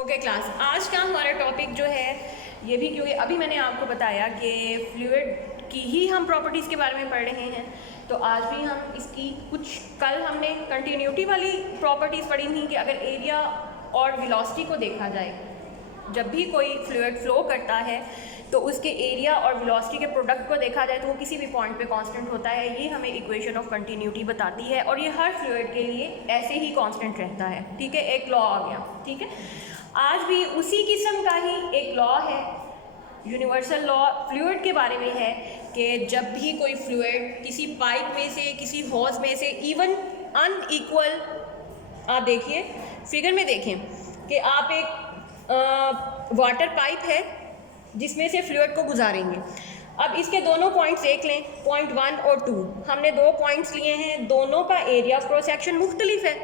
Okay class, आज का हमारा टॉपिक जो है ये भी, क्योंकि अभी मैंने आपको बताया कि फ्लूइड की ही हम प्रॉपर्टीज़ के बारे में पढ़ रहे हैं, तो आज भी हम इसकी कुछ, कल हमने कंटिन्यूटी वाली प्रॉपर्टीज़ पढ़ी थी कि अगर एरिया और वेलोसिटी को देखा जाए, जब भी कोई फ्लूइड फ्लो करता है तो उसके एरिया और वेलोसिटी के प्रोडक्ट को देखा जाए तो वो किसी भी पॉइंट पे कांस्टेंट होता है। ये हमें इक्वेशन ऑफ कंटिन्यूटी बताती है और ये हर फ्लूइड के लिए ऐसे ही कांस्टेंट रहता है। ठीक है, एक लॉ आ गया। ठीक है, आज भी उसी किस्म का ही एक लॉ है, यूनिवर्सल लॉ फ्लूइड के बारे में है कि जब भी कोई फ्लूइड किसी पाइप में से, किसी हॉज में से, इवन अनइक्वल, आप देखिए फिगर में देखें कि आप एक वाटर पाइप है जिसमें से फ्लूइड को गुजारेंगे। अब इसके दोनों पॉइंट्स देख लें, पॉइंट 1 और 2, हमने दो पॉइंट्स लिए हैं, दोनों का एरिया ऑफ क्रॉस सेक्शन मुख्तलिफ है।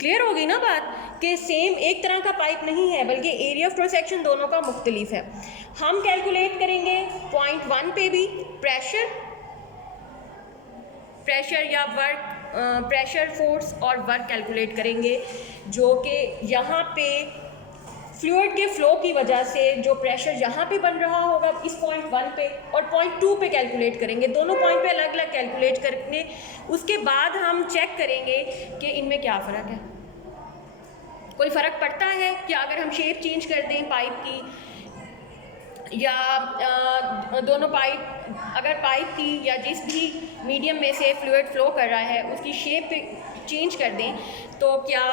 क्लियर हो गई ना बात कि सेम एक तरह का पाइप नहीं है, बल्कि एरिया ऑफ क्रॉस सेक्शन दोनों का मुख्तलिफ है। हम कैलकुलेट करेंगे पॉइंट 1 पे भी प्रेशर या वर्क, प्रेशर, फोर्स और वर्क कैलकुलेट करेंगे, जो कि यहाँ पे फ्लूइड के फ्लो की वजह से जो प्रेशर यहाँ पे बन रहा होगा इस पॉइंट 1 पे और पॉइंट 2 पे कैलकुलेट करेंगे। दोनों पॉइंट पे अलग अलग कैलकुलेट करके उसके बाद हम चेक करेंगे कि इनमें क्या फ़र्क है। कोई फ़र्क पड़ता है कि अगर हम शेप चेंज कर दें पाइप की, या दोनों पाइप, अगर पाइप की या जिस भी मीडियम में से फ्लूइड फ्लो कर रहा है उसकी शेप चेंज कर दें, तो क्या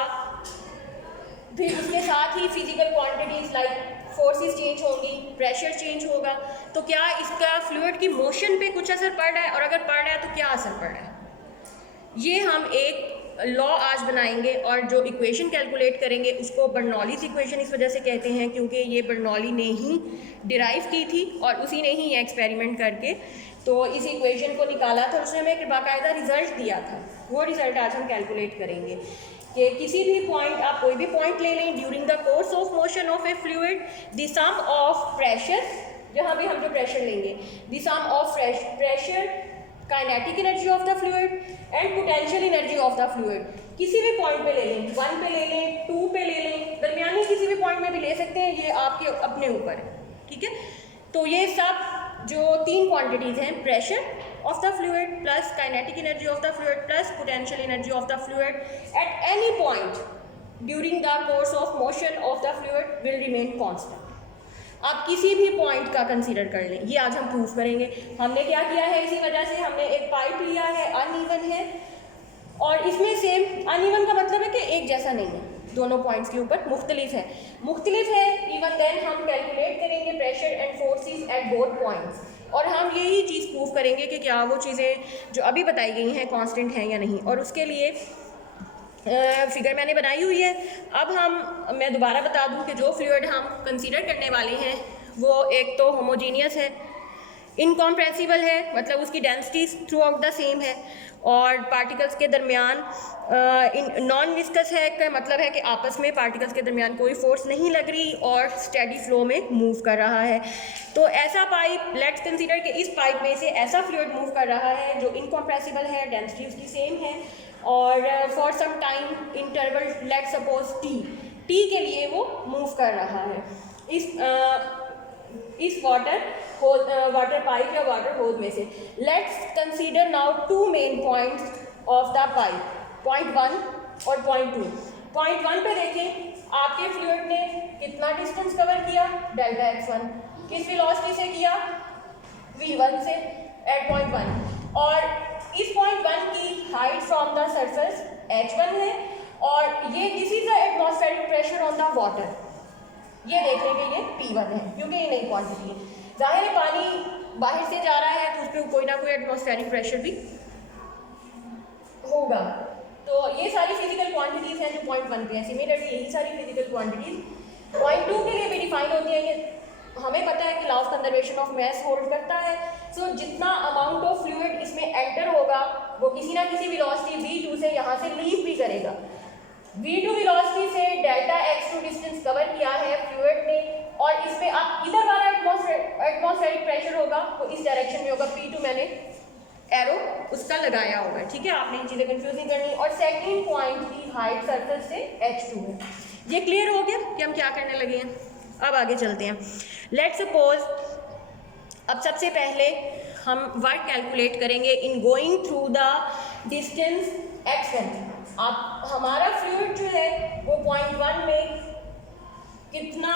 फिर उसके साथ ही physical quantities like forces change होंगी, प्रेशर चेंज होगा, तो क्या इसका फ्लूइड की मोशन पे कुछ असर पड़ रहा है, और अगर पड़ रहा है तो क्या असर पड़ रहा है। ये हम एक लॉ आज बनाएंगे और जो इक्वेशन कैलकुलेट करेंगे उसको बर्नौलीज़ इक्वेशन इस वजह से कहते हैं क्योंकि ये बर्नौली ने ही डिराइव की थी और उसी ने ही एक्सपेरिमेंट करके तो इस इक्वेशन को निकाला था, उसने हमें एक बाकायदा रिजल्ट दिया था। वो रिजल्ट आज हम कैलकुलेट करेंगे कि किसी भी पॉइंट, आप कोई भी पॉइंट ले लें, during the course of motion of a fluid, the sum of pressure, जहाँ भी हम जो प्रेशर लेंगे, the sum of pressure, kinetic energy of the fluid and potential energy of the fluid, किसी भी पॉइंट पे ले लें, 1 पे ले लें, 2 पे ले लें, दरमियानी किसी भी पॉइंट में भी ले सकते हैं, ये आपके अपने ऊपर है। ठीक है, तो ये सब जो 3 क्वांटिटीज़ हैं, pressure of the fluid plus kinetic energy of the fluid plus potential energy of the fluid at any point during the course of motion of the fluid will remain constant। आप किसी भी point का consider कर लें, ये आज हम proof करेंगे। हमने क्या किया है, इसी वजह से हमने एक पाइप लिया है, अनइवन है, और इसमें से अनइवन का मतलब है कि एक जैसा नहीं है, दोनों पॉइंट्स के ऊपर मुख्तलिफ है, इवन देन हम कैलकुलेट करेंगे pressure and forces at both points, और हम यही चीज़ प्रूव करेंगे कि क्या वो चीज़ें जो अभी बताई गई हैं कांस्टेंट हैं या नहीं। और उसके लिए फिगर मैंने बनाई हुई है। अब मैं दोबारा बता दूं कि जो फ्लूइड हम कंसीडर करने वाले हैं वो एक तो होमोजीनियस है, इनकॉम्प्रेसिबल है, मतलब उसकी density through out the same है, और पार्टिकल्स के दरमियान नॉन विस्कस है, का मतलब है कि आपस में पार्टिकल्स के दरमियान कोई फोर्स नहीं लग रही और स्टेडी फ्लो में मूव कर रहा है। तो ऐसा पाइप, लेट्स कंसीडर कि इस पाइप में से ऐसा फ्लूइड मूव कर रहा है जो इनकॉम्प्रेसिबल है, डेंसिटी उसकी सेम है, और for some time interval, let's suppose T के लिए वो मूव कर रहा है इस वाटर पाइप या वाटर होल में से। Let's consider now 2 main points of the pipe, point 1 और पॉइंट 2। पॉइंट 1 पे देखें, आपके फ्लूइड ने कितना डिस्टेंस कवर किया, डेल्टा x1, किस वेलोसिटी से किया, v1 से एट पॉइंट 1, और इस पॉइंट 1 की height from the surface h1 है, और ये this is the atmospheric pressure on the water. ये देख लें कि ये P1 है क्योंकि ये नई क्वांटिटी है। जाहिर है पानी बाहर से जा रहा है तो उस पर कोई ना कोई एटमॉस्फेरिक प्रेशर भी होगा। तो ये सारी फिजिकल क्वांटिटीज़ हैं जो पॉइंट 1 पे हैं। सिमिलरली यही सारी फिजिकल क्वांटिटीज़ पॉइंट 2 के लिए भी डिफाइन होती हैं कि हमें पता है कि law of conservation of mass hold करता है। सो जितना अमाउंट ऑफ फ्लूइड इसमें एंटर होगा वो किसी ना किसी वेलोसिटी v2 से यहाँ से लीव भी करेगा। v2 वेलोसिटी से डेल्टा x2 डिस्टेंस कवर किया है फ्लूइड ने, और इस पे आप इधर वाला एटमॉस्फेरिक प्रेशर होगा वो इस डायरेक्शन में होगा, P2 मैंने एरो उसका लगाया होगा। ठीक है, आपने ये चीज़ें कंफ्यूज नहीं करनी। और सेकंड पॉइंट की हाइट सर्कल से h2 है। ये क्लियर हो गया कि हम क्या करने लगे हैं? अब आगे चलते हैं। लेट्स सपोज अब सबसे पहले हम वर्क कैलकुलेट करेंगे in going through the distance x1। अब हमारा फ्लूइड जो है वो पॉइंट 1 में कितना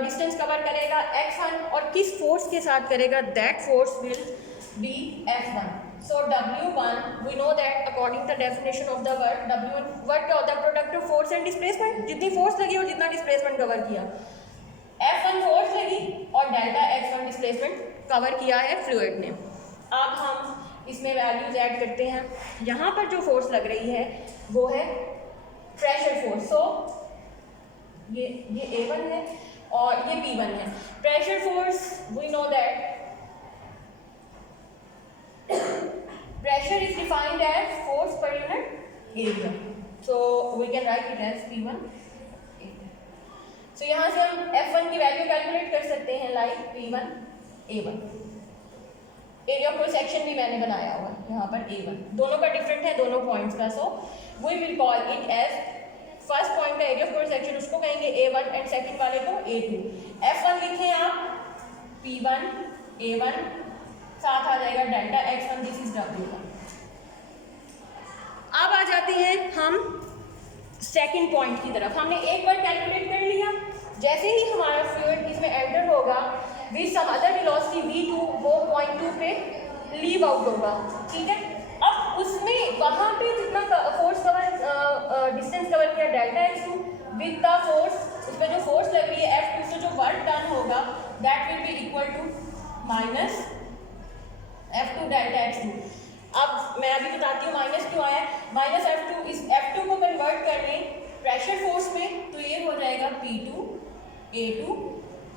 डिस्टेंस कवर करेगा x1 और किस फोर्स के साथ करेगा, that force will be F1। So W1 we know that according to the definition of the work, W1 work क्या होता है? Product of force and displacement. जितनी फोर्स लगी और जितना डिस्प्लेसमेंट कवर किया, F1 फोर्स लगी और डेल्टा X1 डिस्प्लेसमेंट कवर किया है फ्लूइड ने। अब हम इसमें वैल्यूज ऐड करते हैं। यहाँ पर जो फोर्स लग रही है वो है प्रेशर फोर्स। सो ये A1 है और ये P1 है। Pressure force we know that pressure is defined as force per unit area, so we can write it as P1। so यहाँ से हम F1 की वैल्यू कैलकुलेट कर सकते हैं, like P1 A1। Area of cross section भी मैंने बनाया हुआ यहाँ पर A1, दोनों का डिफरेंट है दोनों पॉइंट्स का। So we will call it as first point का एरिया ऑफ क्रॉस सेक्शन उसको कहेंगे A1 एंड सेकंड वाले को A2। F1 लिखें आप P1 A1, साथ आ जाएगा delta X1, this is W1। अब आ जाते हैं हम सेकंड पॉइंट की तरफ। हमने एक बार कैलकुलेट कर लिया, जैसे ही हमारा फ्लूइड इसमें एंटर होगा with some other velocity V2, वो पॉइंट 2 पे लीव आउट होगा, ठीक है। अब उसमें वहाँ पे जितना फोर्स कवर डिस्टेंस कवर किया delta X2 with the force, उसमें जो फोर्स लग रही है F2, तो जो वर्क डन होगा that will be equal to minus F2 delta X2। अब मैं अभी बताती हूँ माइनस क्यों आया। माइनस F2, इस F2 को कन्वर्ट कर लें प्रेशर फोर्स में तो ये हो जाएगा P2 A2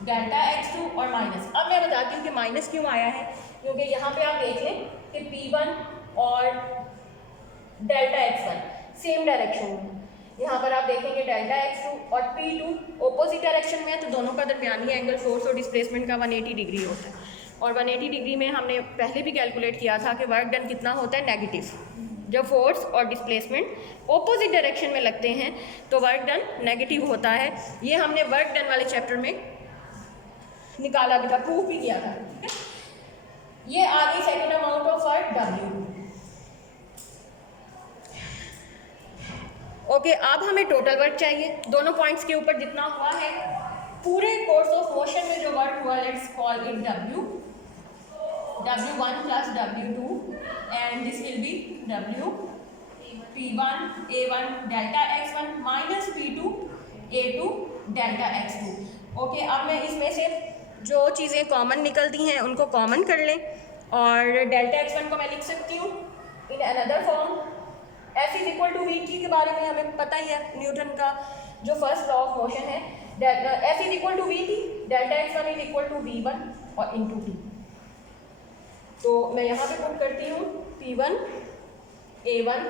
डेल्टा X2 और माइनस। अब मैं बताती हूँ कि माइनस क्यों आया है, क्योंकि यहाँ पे आप देख लें कि P1 और डेल्टा X1 सेम डायरेक्शन में, यहाँ पर आप देखेंगे डेल्टा X2 और P2 ऑपोजिट डायरेक्शन में है, तो दोनों का दरमियानी एंगल फोर्स और डिस्प्लेसमेंट का 180 डिग्री होता है। और 180 डिग्री में हमने पहले भी कैलकुलेट किया था कि वर्क डन कितना होता है, नेगेटिव। जब फोर्स और डिस्प्लेसमेंट ऑपोजिट डायरेक्शन में लगते हैं तो वर्क डन नेगेटिव होता है। ये हमने वर्क डन वाले चैप्टर में निकाला भी था, प्रूफ भी किया था, ठीक है। ये आ गई second amount of work W। Okay, अब हमें टोटल वर्क चाहिए दोनों पॉइंट्स के ऊपर जितना हुआ है पूरे कोर्स ऑफ मोशन में जो वर्क हुआ, let's call it W1 plus W2 and this will be W P1 A1 delta X1 minus P2 A2 delta X2। Okay, अब मैं इसमें से जो चीज़ें कॉमन निकलती हैं उनको कॉमन कर लें और डेल्टा X1 को मैं लिख सकती हूँ in another form. F is equal to VT के बारे में हमें पता ही है, न्यूटन का जो फर्स्ट लॉ ऑफ मोशन है, F is equal to VT, delta X1 is equal to V1 और इंटू T। तो मैं यहाँ पे पुट करती हूँ P1 A1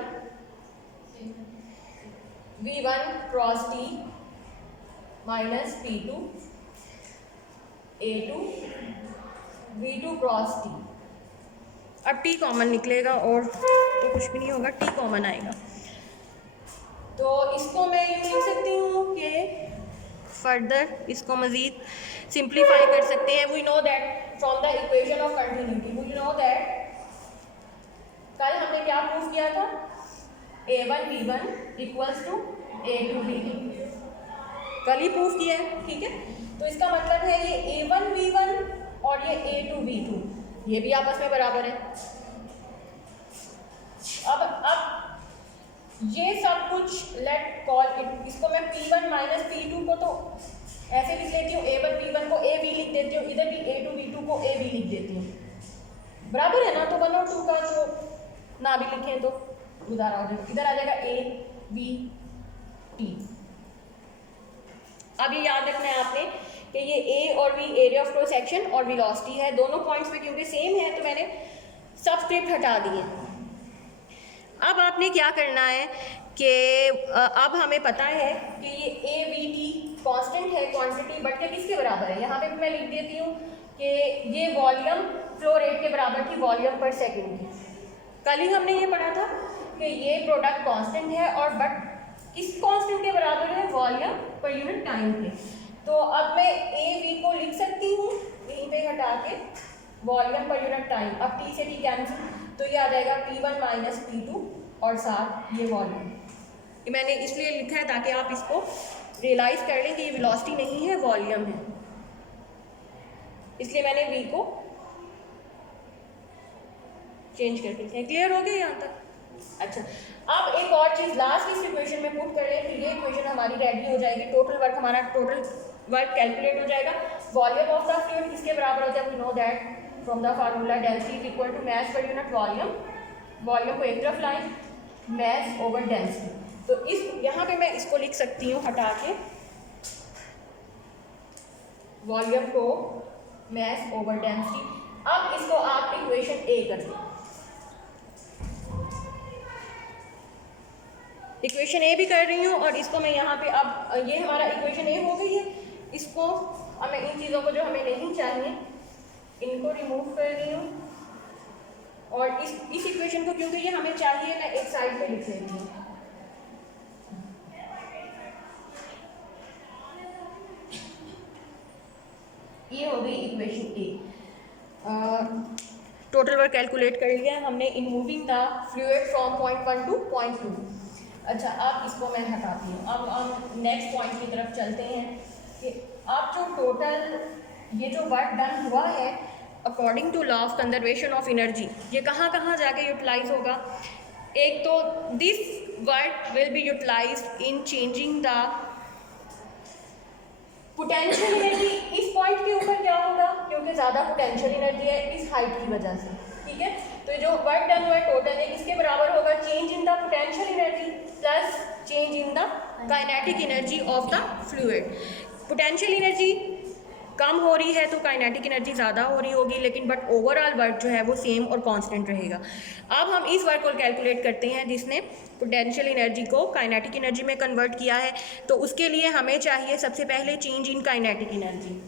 V1 cross T minus P2 A2 V2 cross T। अब T कॉमन निकलेगा और तो कुछ भी नहीं होगा, T कॉमन आएगा। तो इसको मैं यूँ लिख सकती हूँ कि फर्दर इसको मज़ीद सिंप्लीफाई कर सकते हैं। We know that from the equation of continuity, we know that कल हमने क्या प्रूव किया था, A1 V1 equals to A2 V2, कल ही प्रूव किया है, ठीक है। तो इसका मतलब है ये A1 V1 और ये A2 V2 ये भी आपस में बराबर है। अब ये सब कुछ लेट कॉल इट, इसको मैं P1 माइनस P2 को तो ऐसे लिख लेती हूँ, A1 P1 को A B लिख देती हूँ, इधर भी A2 V2 को A B लिख देती हूँ, बराबर है ना। तो 1 और 2 का जो ना भी लिखें तो उधर आ जाएगा, इधर आ जाएगा A B T। अब ये याद रखना है आपने कि ये A और B area of cross section और वेलोसिटी है, दोनों पॉइंट्स पे क्योंकि सेम है तो मैंने सबस्क्रिप्ट हटा दिए। अब आपने क्या करना है कि अब हमें पता है कि ये A B T कांस्टेंट है क्वांटिटी, बट ये किसके बराबर है, यहाँ पे मैं लिख देती हूँ कि ये वॉल्यूम फ्लो रेट के बराबर थी, वॉल्यूम पर सेकंड की। कल ही हमने ये पढ़ा था कि ये प्रोडक्ट कांस्टेंट है और बट किस कांस्टेंट के बराबर है? वॉल्यूम पर यूनिट टाइम के। तो अब मैं ए वी को लिख सकती हूँ यहीं पे हटा के, वॉल्यूम पर यूनिट टाइम। अब टी से टी कैंसिल, तो ये आ जाएगा P1 माइनस P2 और साथ ये वॉल्यूम। ये मैंने इसलिए लिखा है ताकि आप इसको रियलाइज कर लें कि ये वेलोसिटी नहीं है, वॉल्यूम है, इसलिए मैंने V को चेंज करके लिखा है। क्लियर हो गया यहाँ तक? अच्छा, अब एक और चीज़ लास्ट इस इक्वेशन में पुट कर लें, फिर ये इक्वेशन हमारी रेडी हो जाएगी। टोटल वर्क, हमारा टोटल वर्क कैलकुलेट हो जाएगा। वॉल्यूम ऑफ द फ्लूइड किसके बराबर होता है? We know that from the formula del C is equal to mass per unit volume. Volume को एक तरफ लाएं, मास ओवर डेंसिटी। तो इस यहाँ पे मैं इसको लिख सकती हूँ हटा के, वॉल्यूम को मास ओवर डेंसिटी। अब इसको आप इक्वेशन ए कर दें। इक्वेशन ए भी कर रही हूँ और इसको मैं यहाँ पे, अब ये हमारा इक्वेशन ए हो गई है। इसको अब मैं इन चीज़ों को जो हमें नहीं चाहिए इनको रिमूव कर रही हूँ और इस इक्वेशन को, क्योंकि ये हमें चाहिए, मैं एक साइड पे लिख लेती हूँ। ये हो गई इक्वेशन ए। टोटल वर्क कैलकुलेट कर लिया हमने in moving the fluid from point 1 two point 2। अच्छा, अब इसको मैं हटाती हूँ। अब हम नेक्स्ट पॉइंट की तरफ चलते हैं कि अब जो टोटल ये जो वर्क डन हुआ है according to law of conservation of energy, ये कहाँ कहाँ जाके यूटिलाइज होगा? एक तो this work will be utilized in changing the potential energy. इस पॉइंट के ऊपर क्या होगा? क्योंकि ज़्यादा पोटेंशियल एनर्जी है इस हाइट की वजह से, ठीक है। तो जो वर्क डन हुआ है टोटल है किसके बराबर होगा? Change in the potential energy plus change in the kinetic energy of the fluid. Potential energy कम हो रही है तो काइनेटिक एनर्जी ज़्यादा हो रही होगी, लेकिन बट ओवरऑल वर्क जो है वो सेम और कांस्टेंट रहेगा। अब हम इस वर्क को कैलकुलेट करते हैं जिसने पोटेंशियल एनर्जी को काइनेटिक एनर्जी में कन्वर्ट किया है। तो उसके लिए हमें चाहिए सबसे पहले change in kinetic energy.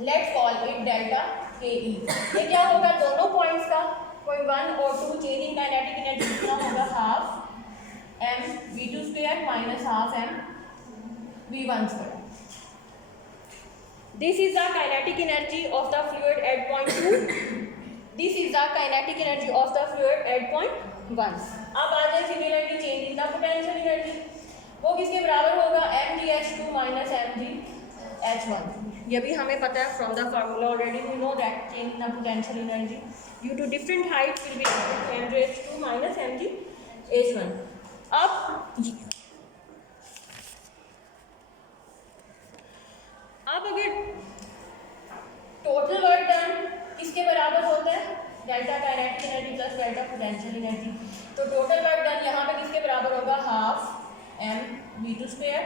Let's call it delta के ई। ये क्या होगा? दोनों पॉइंट्स का, पॉइंट 1 और 2, चेंज इन काइनेटिक एनर्जी कितना होगा? Half M v2 square minus half M v1 square. This is the kinetic energy of the fluid at point 2. This is the kinetic energy of the fluid at point 1. अब आ जाए similarly change in the potential energy. वो किसके बराबर होगा? mgh2 minus mgh1। ये भी हमें पता है from the formula already. We know that change in the potential energy due to different height will be mgh2 minus mgh1। अब अगर टोटल वर्क डन किसके बराबर होता है? Delta kinetic energy plus delta potential energy. तो total work done यहाँ पे किसके बराबर होगा? Half M v2 square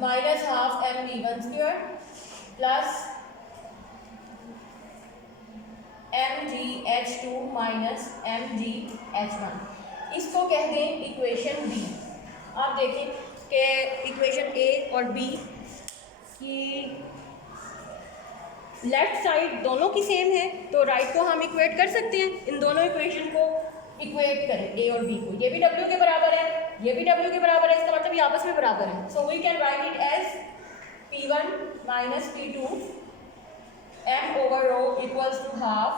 minus half M v1 square plus mgh2 minus mgh1। इसको कह दें इक्वेशन बी। आप देखें कि इक्वेशन ए और बी कि लेफ्ट साइड दोनों की सेम है, तो राइट को हम इक्वेट कर सकते हैं। इन दोनों इक्वेशन को इक्वेट करें, ए और बी को। ये भी W के बराबर है, ये भी W के बराबर है, इसका मतलब ये आपस में बराबर है। So we can write it as P1 minus P2 m over rho equals to half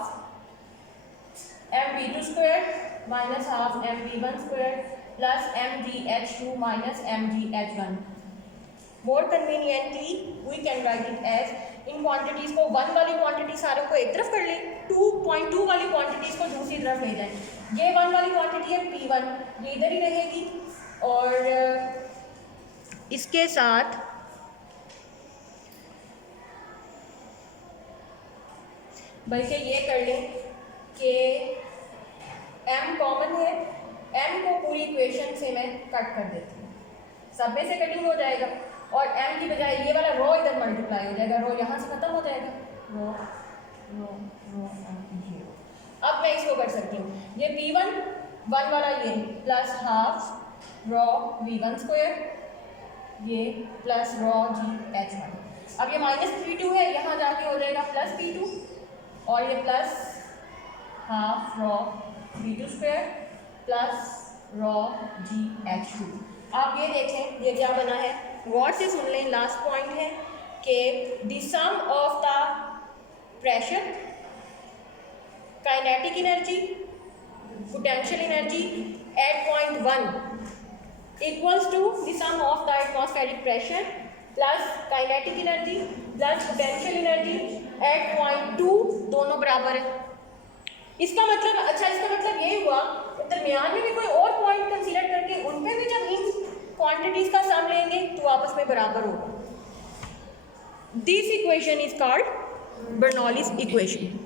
m v2 square minus half m v1 square plus mgh2 minus mgh1। More conveniently we can write it as, in quantities को 1 वाली quantity सारों को एक तरफ कर लें, 2.2 वाली quantities को दूसरी तरफ ले जाएं। ये 1 वाली क्वांटिटी है P1, ये इधर ही रहेगी और इसके साथ बल्कि ये कर लें कि m कॉमन है, m को पूरी इक्वेशन से मैं कट कर देती हूँ, सब में से कटिंग हो जाएगा और m की बजाय ये वाला रो इधर मल्टीप्लाई हो जाएगा, रो यहाँ से खत्म हो जाएगा, रो रो रो जीरो। अब मैं इसको कर सकती हूँ, ये P1 1 वाला ये plus half rho V1 square, ये प्लस रो GH1। अब ये माइनस P2 है, यहाँ जाके हो जाएगा प्लस P2 और ये plus half rho V2 square plus रो GH2। आप ये देखें ये क्या बना है, गौर से सुन लें, लास्ट पॉइंट है कि the sum of the pressure, kinetic energy, potential energy at point 1 equals to the sum of the atmospheric pressure plus kinetic energy plus potential energy at point 2, दोनों बराबर है। इसका मतलब, अच्छा इसका मतलब ये हुआ दरमियान में भी कोई और पॉइंट कंसीडर करके उन पे भी जब इन क्वांटिटीज का सम लेंगे तो आपस में बराबर होगा। This equation is called Bernoulli's equation.